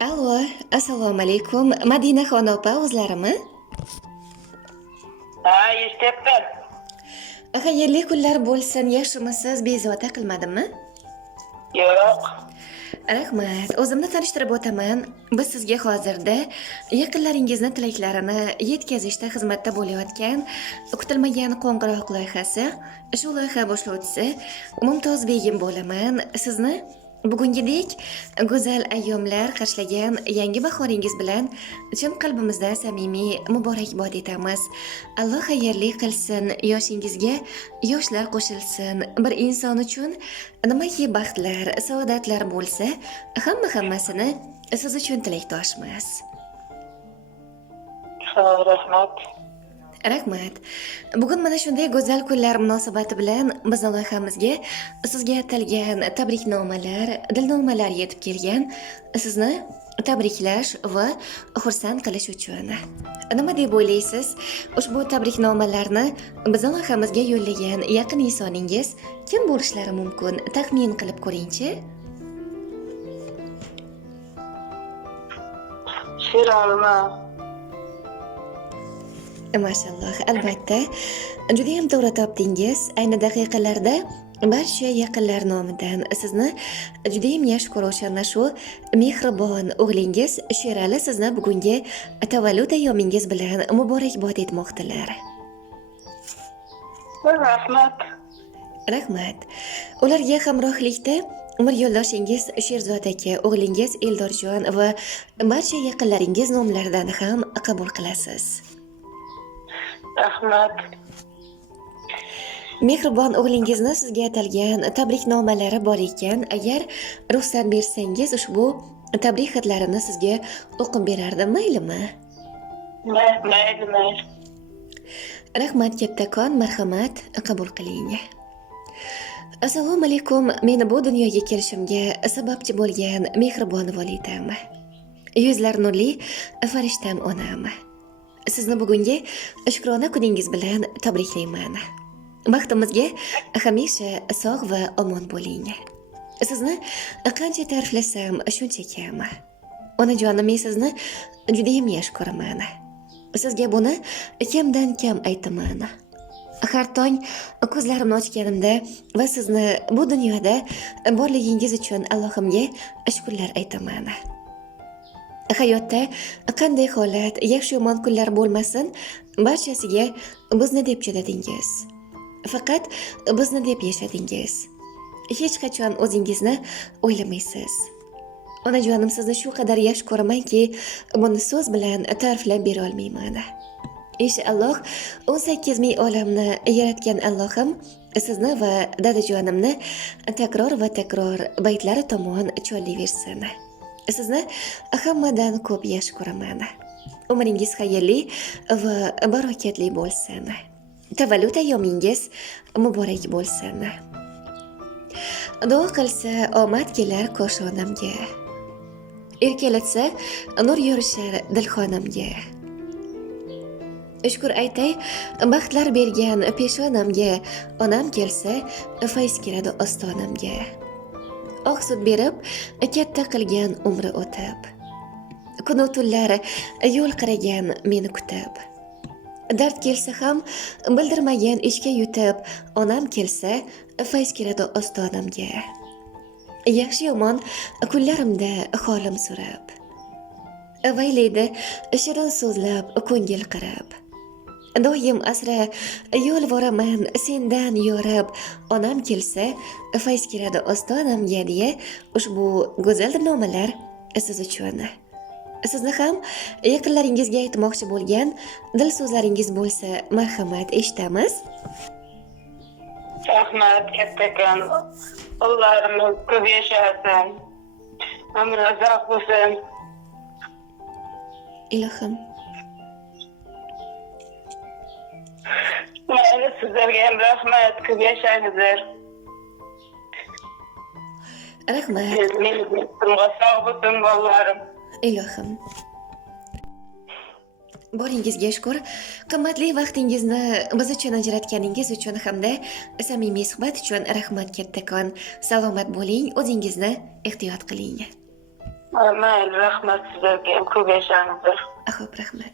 Allo, assalomu alaykum. Madinaxon opa o'zlarimi? Ha, eshityapman. Xayrli kunlar bo'lsin. Yaxshimisiz? Bezovta qilmadimmi? Yo'q. Rahmat. O'zimni tanishtirib o'taman. Biz sizga hozirda yaqinlaringizni tilaklarini yetkazishda xizmatda bo'layotgan kutilmagan qo'ng'iroq loyihasi, shu loyiha boshlovchisi Mumtoz Begim bo'laman. Sizni bugungidek go'zal ayyomlar qarshilagan yangi bahoringiz bilan chin qalbimizdan samimiy muborakbod etamiz. Alloh xayrli qilsin, yoshingizga yoshlar qo'shilsin. Bir inson uchun nimaki baxtlar, saodatlar bo'lsa, hammasini siz uchun tilakdoshmiz. Rahmat. Rahmat. Bugun mana shunday go'zal kunlar munosabati bilan bizning loyihamizga sizga atalgan tabriknomalar, dilnomalar yetib kelgan. Sizni tabriklash va xursand qilish uchun. Nima deb o'ylaysiz? Ushbu tabriknomalarni bizning loyihamizga yo'llagan yaqin insoningiz kim bo'lishlari mumkin? Taxmin qilib ko'ring-chi. Shiralma. Mashalloh, albatta. Juda ham to'g'ri topdingiz. Ayni daqiqalarda barcha yaqinlar nomidan sizni juda ham yaxshi ko'ruvchi ana shu mehribon o'g'lingiz Sherali sizni bugungi tavallud ayyomingiz bilan muborakbod etmoqdalar. Rahmat. Rahmat. Ularga hamrohlikda umr yo'ldoshingiz Sherzod aka, o'g'lingiz Eldorjon va barcha yaqinlaringiz nomlaridan ham qabul qilasiz. Rahmat. Mehribon o'g'lingizni sizga atalgan tabriknomalari bor ekan, agar ruxsat bersangiz ushbu tabrik xatlarini sizga o'qib berardim, maylimi? Mayli. Rahmat kattakon, marhamat, qabul qiling. Assalomu alaykum. Meni bu dunyoga kelishimga sababchi bo'lgan mehribon volidam. Yuzlar nurli farishtam onam. Sizni bugungi shukrona kuningiz bilan tabriklayman. Baxtimizga hamisha sog' va omon bo'ling. Sizni qancha ta'riflasam shuncha kam. Onajonim, men sizni juda ham yaxshi ko'raman. Sizga buni kamdan kam aytaman. Har tong ko'zlarimni ochganimda va sizni bu dunyoda borligingiz uchun Allohimga shukrlar aytaman. Hayotda qanday holat, yaxshi yomon kunlar bo'lmasin, barchasiga bizni deb chidadingiz. Faqat bizni deb yashadingiz. Hech qachon o'zingizni o'ylamaysiz. Onajonim, sizni shu qadar yaxshi ko'ramanki, buni so'z bilan ta'riflab bera olmayman. Inshaalloh 18 ming olamni yaratgan Allohim sizni va dadajonimni takror va takror baytlari tomon cho'llayversin. Sizni hammadan ko'p yaxshi ko'raman. Umringiz xayrli va barokatli bo'lsin. Tavallud ayyomingiz muborak bo'lsin. Duo qilsa omad kelar koshonamga. Erkalatsa nur yorishar dilxonamga. Shukr aytay baxtlar bergan peshonamga. Onam kelsa fayz kiradi ostonamga. Oq sut berib katta qilgan umri o'tib, kunu tunlar yo'l qaragan meni kutib, dard kelsa ham bildirmagan ishga yutib, onam kelsa fayz kiradi ostonamga. Yaxshi yomon kunlarimda holim so'rab, avaylaydi shirin so'zlab ko'ngil qirib. Doim asra yo'l boraman sendan yorib, onam kelsa fayz kiradi ostonamga deya ushbu go'zal nomalar siz uchun. Sizni ham yaqinlaringizga aytmoqchi bo'lgan dil so'zlaringiz bo'lsa, marhamat, eshitamiz. Rahmat kattakon. Allohimiz ko'p yashasin. Umri uzoq bo'lsin. Ilohim. Mayli, sizlarga ham rahmat, ko'p yashangizlar. Rahmat. Meni sog' bo'lsin bolalarim. Ilohim. Boringizga shukr. Qimmatli vaqtingizni biz uchun ajratganingiz uchun hamda samimiy suhbat uchun rahmat kattakon. Salomat bo'ling, o'zingizni ehtiyot qiling. Mayli, rahmat sizlarga ham, ko'p yashangizlar. Xo'p, rahmat.